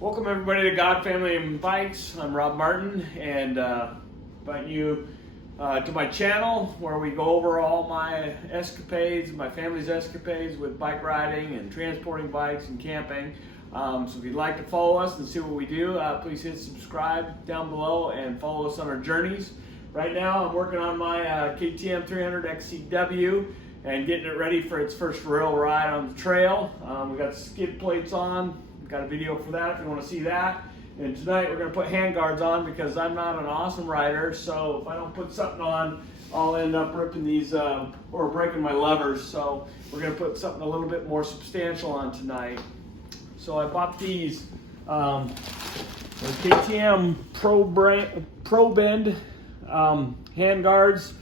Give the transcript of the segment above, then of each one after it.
Welcome everybody to God, Family, and Bikes. I'm Rob Martin, and invite you to my channel where we go over all my escapades, my family's escapades with bike riding and transporting bikes and camping. So if you'd like to follow us and see what we do, please hit subscribe down below and follow us on our journeys. Right now I'm working on my KTM 300 XCW and getting it ready for its first real ride on the trail. We got skid plates on. Got a video for that if you want to see that. And tonight we're going to put handguards on because I'm not an awesome rider, so if I don't put something on, I'll end up ripping these or breaking my levers. So we're going to put something a little bit more substantial on tonight. So I bought these KTM ProBend handguards.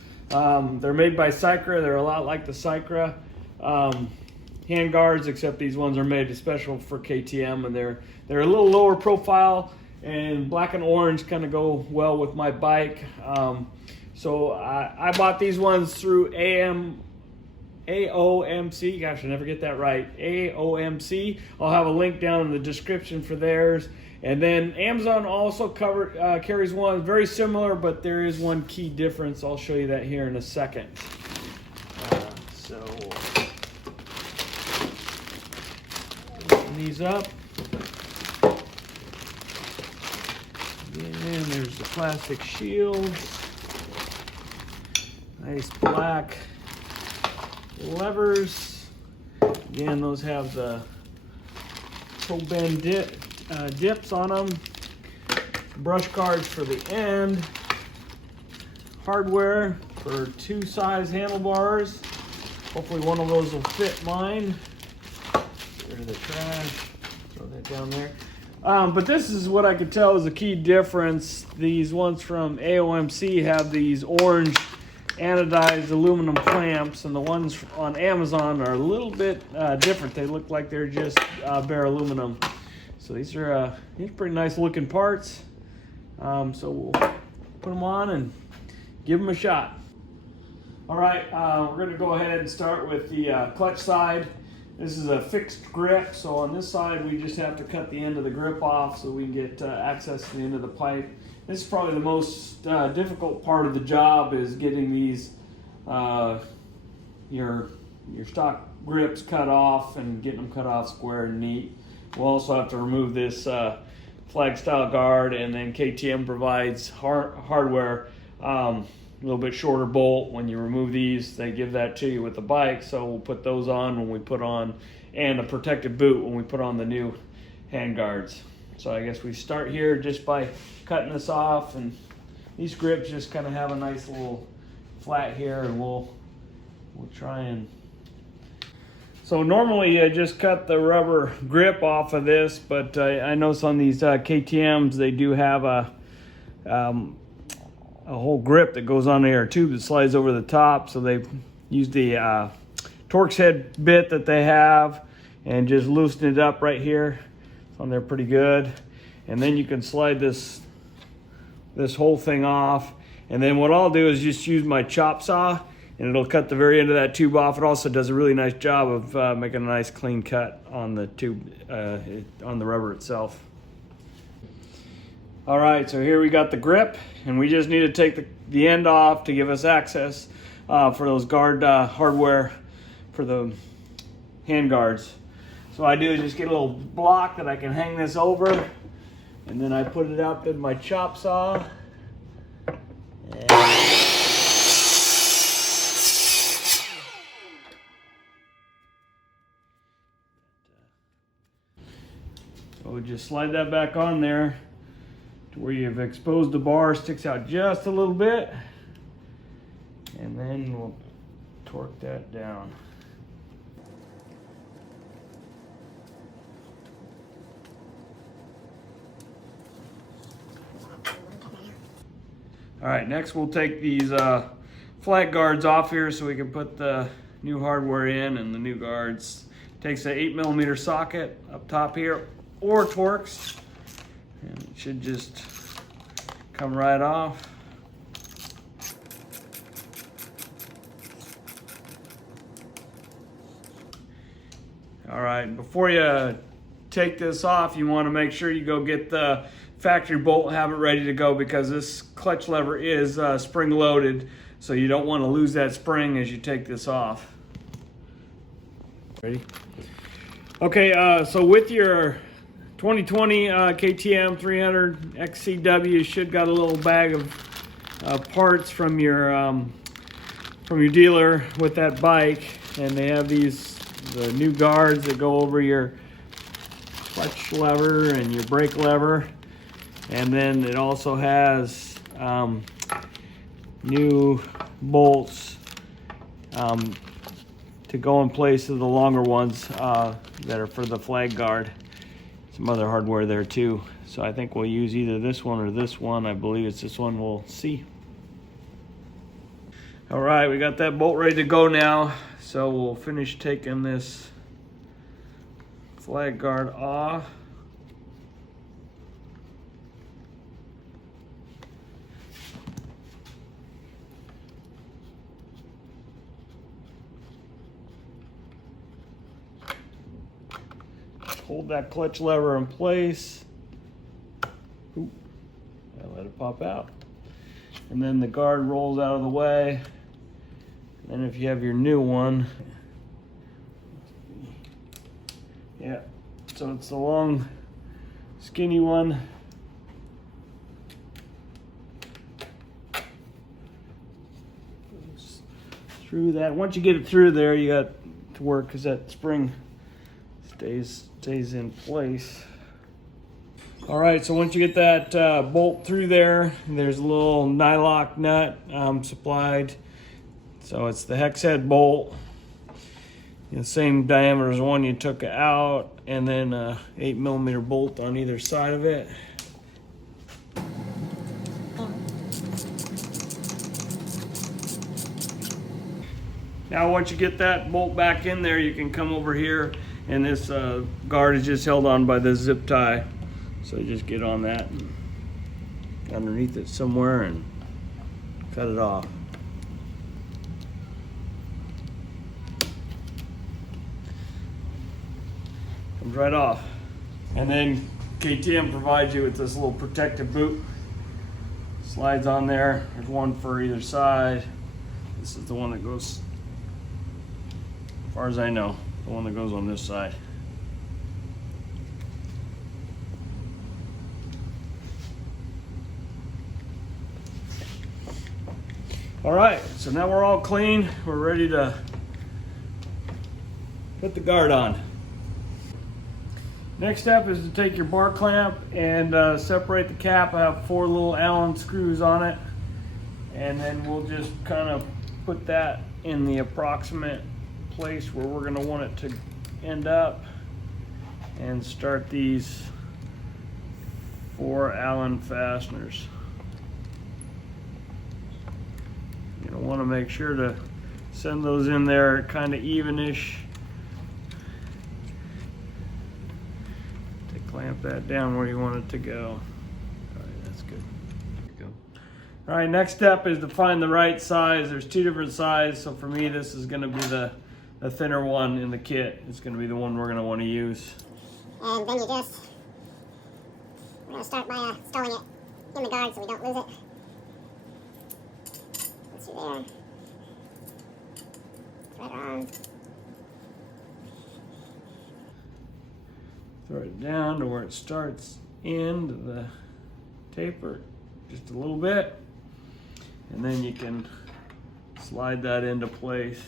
They're made by Cycra. They're a lot like the Cycra handguards, except these ones are made special for KTM, and they're a little lower profile, and black and orange kind of go well with my bike. So I bought these ones through AOMC. Gosh, I never get that right. AOMC. I'll have a link down in the description for theirs. And then Amazon also carries one very similar, but there is one key difference. I'll show you that here in a second. These up, and there's the plastic shields, nice black levers. Again, those have the ProBend dips on them, brush guards for the end, hardware for 2 size handlebars. Hopefully one of those will fit mine. Rid of the trash, throw that down there. But this is what I could tell is a key difference. These ones from AOMC have these orange anodized aluminum clamps, and the ones on Amazon are a little bit different. They look like they're just bare aluminum. So these are pretty nice looking parts. So we'll put them on and give them a shot. All right, we're going to go ahead and start with the clutch side. This is a fixed grip, so on this side we just have to cut the end of the grip off so we can get access to the end of the pipe. This is probably the most difficult part of the job, is getting these your stock grips cut off and getting them cut off square and neat. We'll also have to remove this flag style guard, and then KTM provides hardware. A little bit shorter bolt. When you remove these, they give that to you with the bike, so we'll put those on when we put on, and a protective boot when we put on the new handguards. So I guess we start here just by cutting this off, and these grips just kind of have a nice little flat here, and we'll try and... So normally I just cut the rubber grip off of this, but I notice on these KTMs they do have a whole grip that goes on there, a tube that slides over the top. So they've used the Torx head bit that they have and just loosened it up right here. It's on there pretty good. And then you can slide this whole thing off. And then what I'll do is just use my chop saw, and it'll cut the very end of that tube off. It also does a really nice job of making a nice clean cut on the tube, on the rubber itself. All right, so here we got the grip, and we just need to take the end off to give us access for those guard hardware for the hand guards. So what I do is just get a little block that I can hang this over, and then I put it up in my chop saw. So we just slide that back on there to where you've exposed the bar, sticks out just a little bit, and then we'll torque that down. All right, next we'll take these flat guards off here so we can put the new hardware in and the new guards. Takes an 8mm socket up top here, or Torx, and it should just come right off. All right, before you take this off, you want to make sure you go get the factory bolt and have it ready to go, because this clutch lever is spring loaded, so you don't want to lose that spring as you take this off. Ready? Okay, so with your 2020 KTM 300 XCW, you should got a little bag of parts from your dealer with that bike, and they have the new guards that go over your clutch lever and your brake lever, and then it also has new bolts to go in place of the longer ones that are for the flag guard. Some other hardware there too. So I think we'll use either this one or this one. I believe it's this one. We'll see. All right, we got that bolt ready to go now. So we'll finish taking this flag guard off. Hold that clutch lever in place. Ooh, I let it pop out. And then the guard rolls out of the way. And if you have your new one, yeah, so it's the long, skinny one. Goes through that. Once you get it through there, you got to work, because that spring stays in place. All right, so once you get that bolt through there, there's a little nylock nut supplied. So it's the hex head bolt, the same diameter as the one you took out, and then a 8mm bolt on either side of it. Now once you get that bolt back in there, you can come over here, and this guard is just held on by this zip tie. So you just get on that and underneath it somewhere and cut it off. Comes right off. And then KTM provides you with this little protective boot. Slides on there. There's one for either side. This is the one that goes, as far as I know, the one that goes on this side. All right, so now we're all clean. We're ready to put the guard on. Next step is to take your bar clamp and separate the cap. I have 4 little Allen screws on it. And then we'll just kind of put that in the approximate place where we're gonna want it to end up, and start these 4 Allen fasteners. You're gonna wanna make sure to send those in there kind of evenish. To clamp that down where you want it to go. All right, that's good. There you go. All right, next step is to find the right size. There's 2 different sizes, so for me this is gonna be the thinner one in the kit. It's gonna be the one we're gonna wanna use. And then we're gonna start by installing it in the guard so we don't lose it. There. Right on. Throw it down to where it starts into the taper, just a little bit, and then you can slide that into place.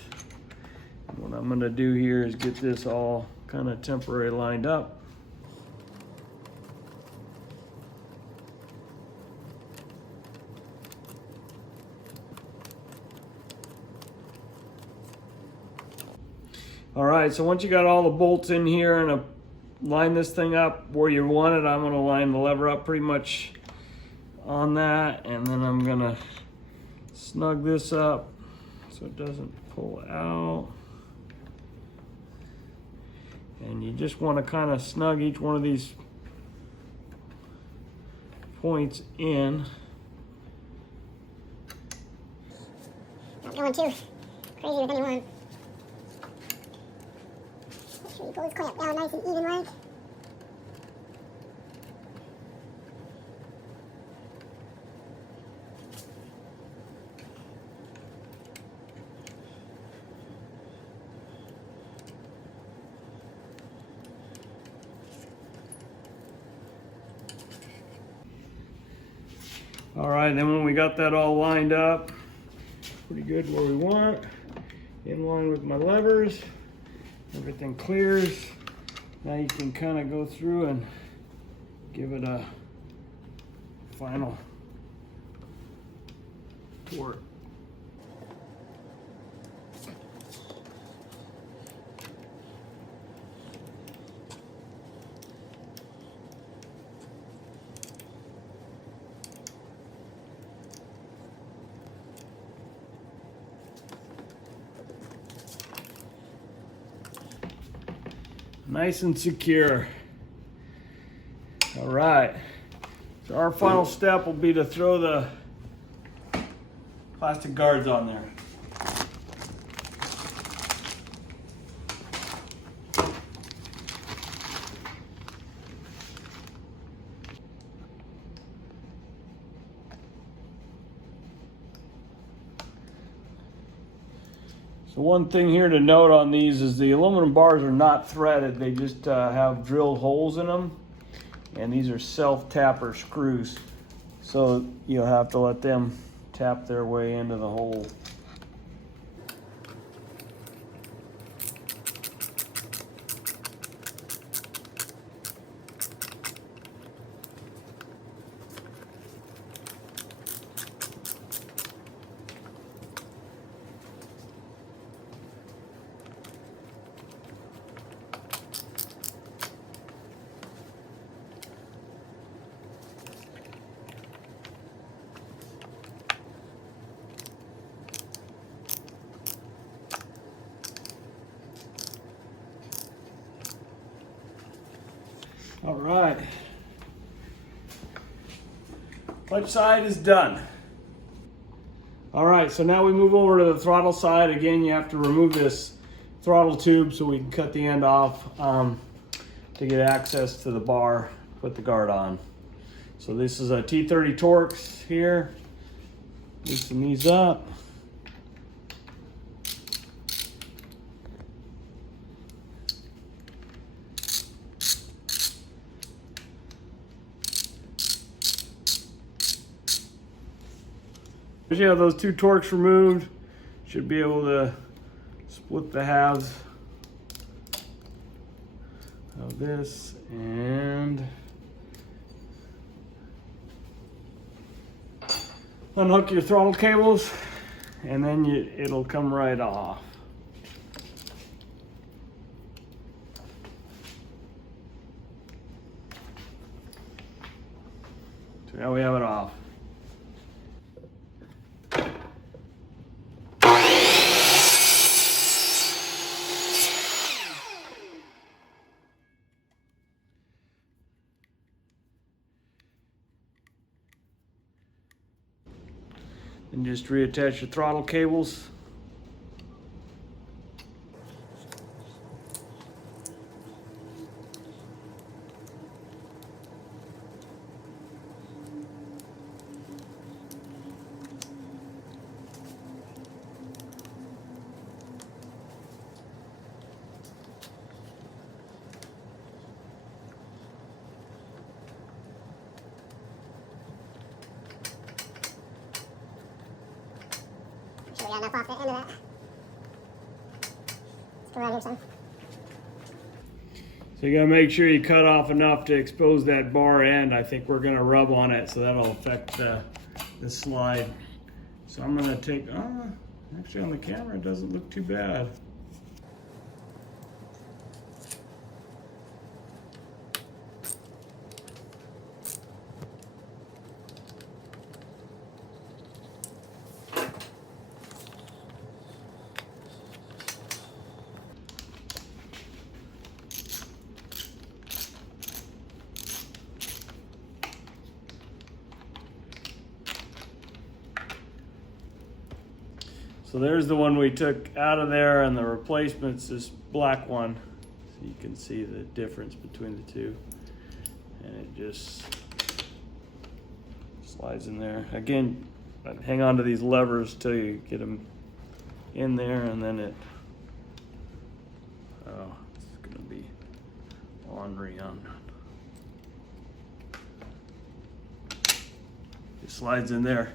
And what I'm going to do here is get this all kind of temporary lined up. All right, so once you got all the bolts in here and line this thing up where you want it, I'm gonna line the lever up pretty much on that, and then I'm gonna snug this up so it doesn't pull out. And you just wanna kind of snug each one of these points in. Not going too crazy with anyone. Make sure you pull this clamp down nice and even, right? All right, then when we got that all lined up, pretty good where we want, in line with my levers, everything clears. Now you can kind of go through and give it a final torque. Nice and secure. All right, so our final step will be to throw the plastic guards on there. So one thing here to note on these is the aluminum bars are not threaded. They just have drilled holes in them. And these are self-tapper screws. So you'll have to let them tap their way into the hole. All right, clutch side is done. All right, so now we move over to the throttle side. Again, you have to remove this throttle tube so we can cut the end off to get access to the bar, put the guard on. So this is a T30 Torx here. Loosen these up. Once you have those two Torx removed, should be able to split the halves of this and unhook your throttle cables, and then it'll come right off. So now we have it off. And just reattach your throttle cables. So we got enough off the end of that. Let's go around here some. So you gotta make sure you cut off enough to expose that bar end. I think we're gonna rub on it, so that'll affect the slide. So I'm gonna take, actually on the camera it doesn't look too bad. So there's the one we took out of there, and the replacement's this black one. So you can see the difference between the two. And it just slides in there. Again, hang on to these levers till you get them in there, and then it's gonna be ornery on. It slides in there.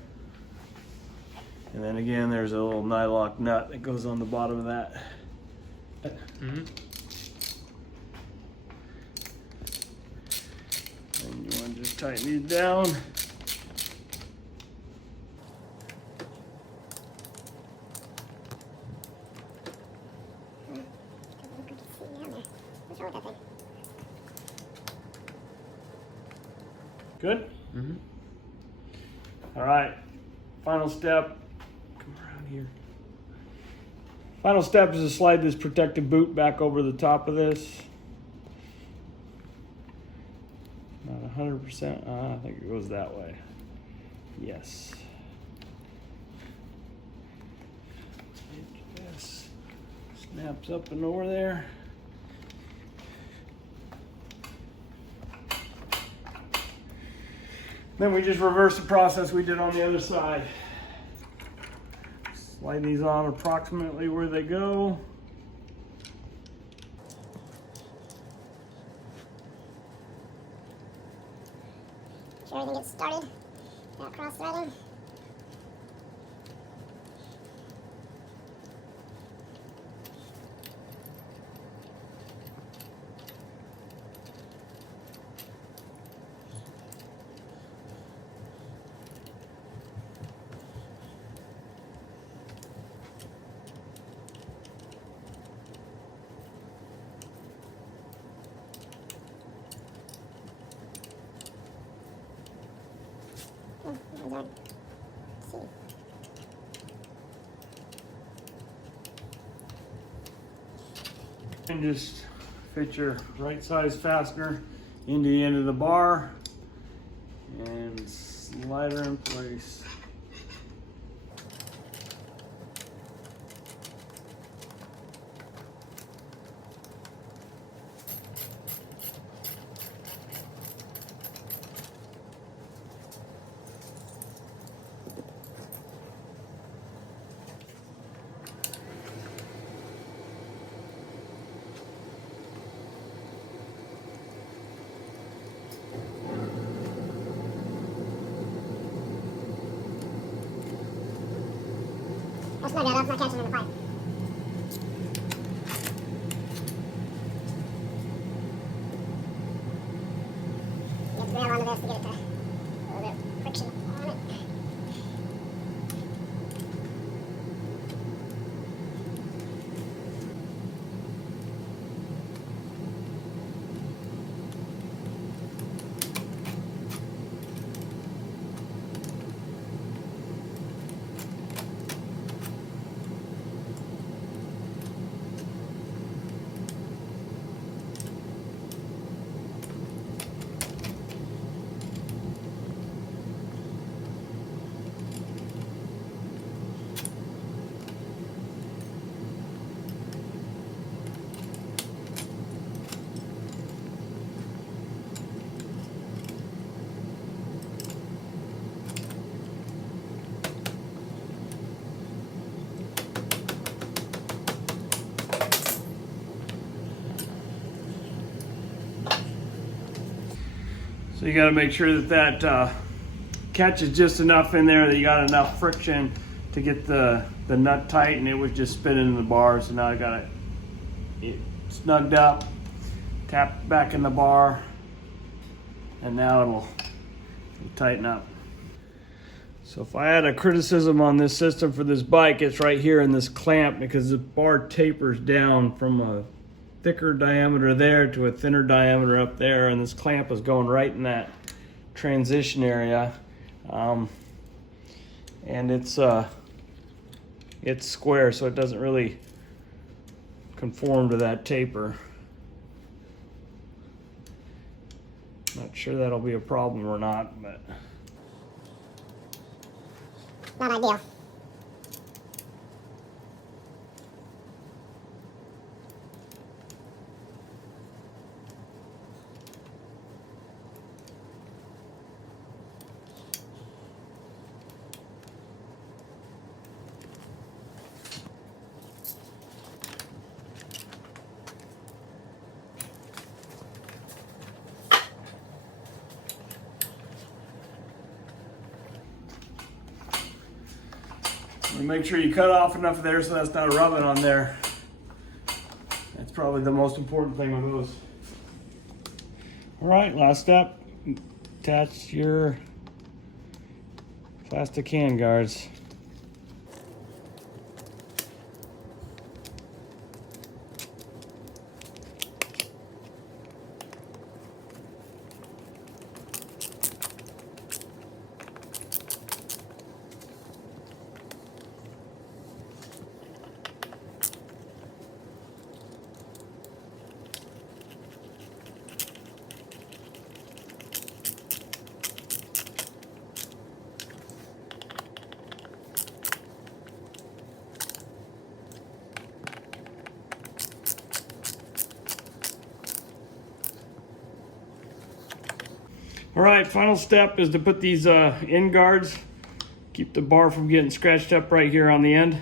And then again, there's a little nylock nut that goes on the bottom of that. And you want to just tighten these down. Good? All right, final step. Come around here. Final step is to slide this protective boot back over the top of this. Not 100%, I think it goes that way. Yes. It just snaps up and over there. Then we just reverse the process we did on the other side. Slide these on approximately where they go. Sure everything gets started without cross-threading. And just fit your right size fastener into the end of the bar and slide her in place. I'll snug that up, not catching in the pipe. You have to grab onto this to get it to a little bit of friction on it. So you got to make sure that that catches just enough in there that you got enough friction to get the nut tight, and it was just spinning in the bar. So now I got it snugged up, tap back in the bar, and now it'll tighten up. So if I had a criticism on this system for this bike, it's right here in this clamp, because the bar tapers down from a thicker diameter there to a thinner diameter up there, and this clamp is going right in that transition area. And it's square, so it doesn't really conform to that taper. Not sure that'll be a problem or not, but Not ideal. Make sure you cut off enough there so that's not rubbing on there. That's probably the most important thing with those. All right, last step. Attach your plastic hand guards. All right, final step is to put these end guards, keep the bar from getting scratched up right here on the end.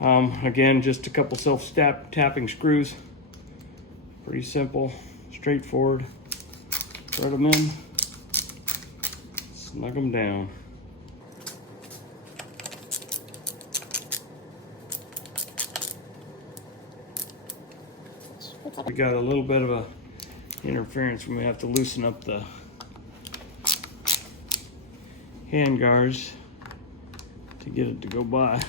Again, just a couple self-tapping screws. Pretty simple, straightforward. Thread them in, snug them down. We got a little bit of a interference. We may have to loosen up the hand guards to get it to go by.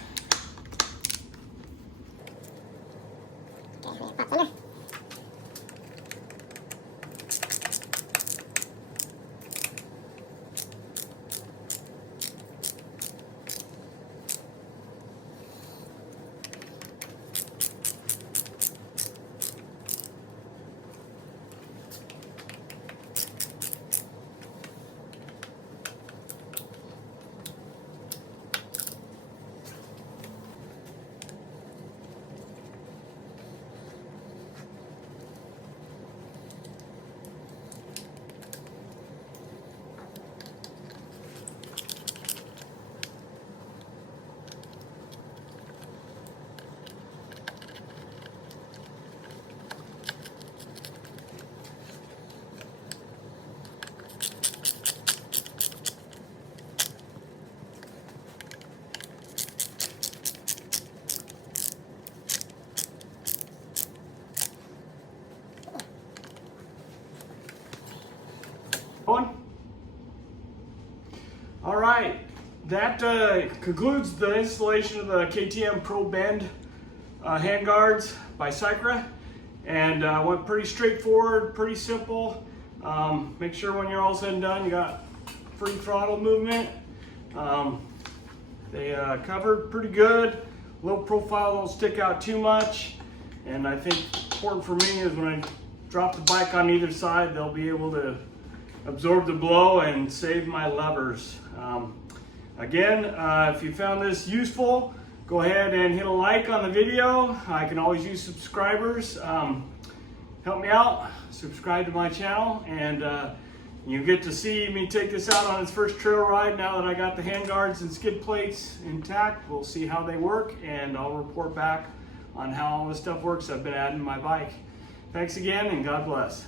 All right, that concludes the installation of the KTM ProBend Handguards by Cycra, and went pretty straightforward, pretty simple. Make sure when you're all said and done, you got free throttle movement. They covered pretty good, low profile, don't stick out too much, and I think important for me is when I drop the bike on either side, they'll be able to absorb the blow and save my levers. Again, if you found this useful, go ahead and hit a like on the video. I can always use subscribers. Help me out, subscribe to my channel, and you get to see me take this out on its first trail ride now that I got the handguards and skid plates intact. We'll see how they work, and I'll report back on how all this stuff works I've been adding to my bike. Thanks again, and God bless.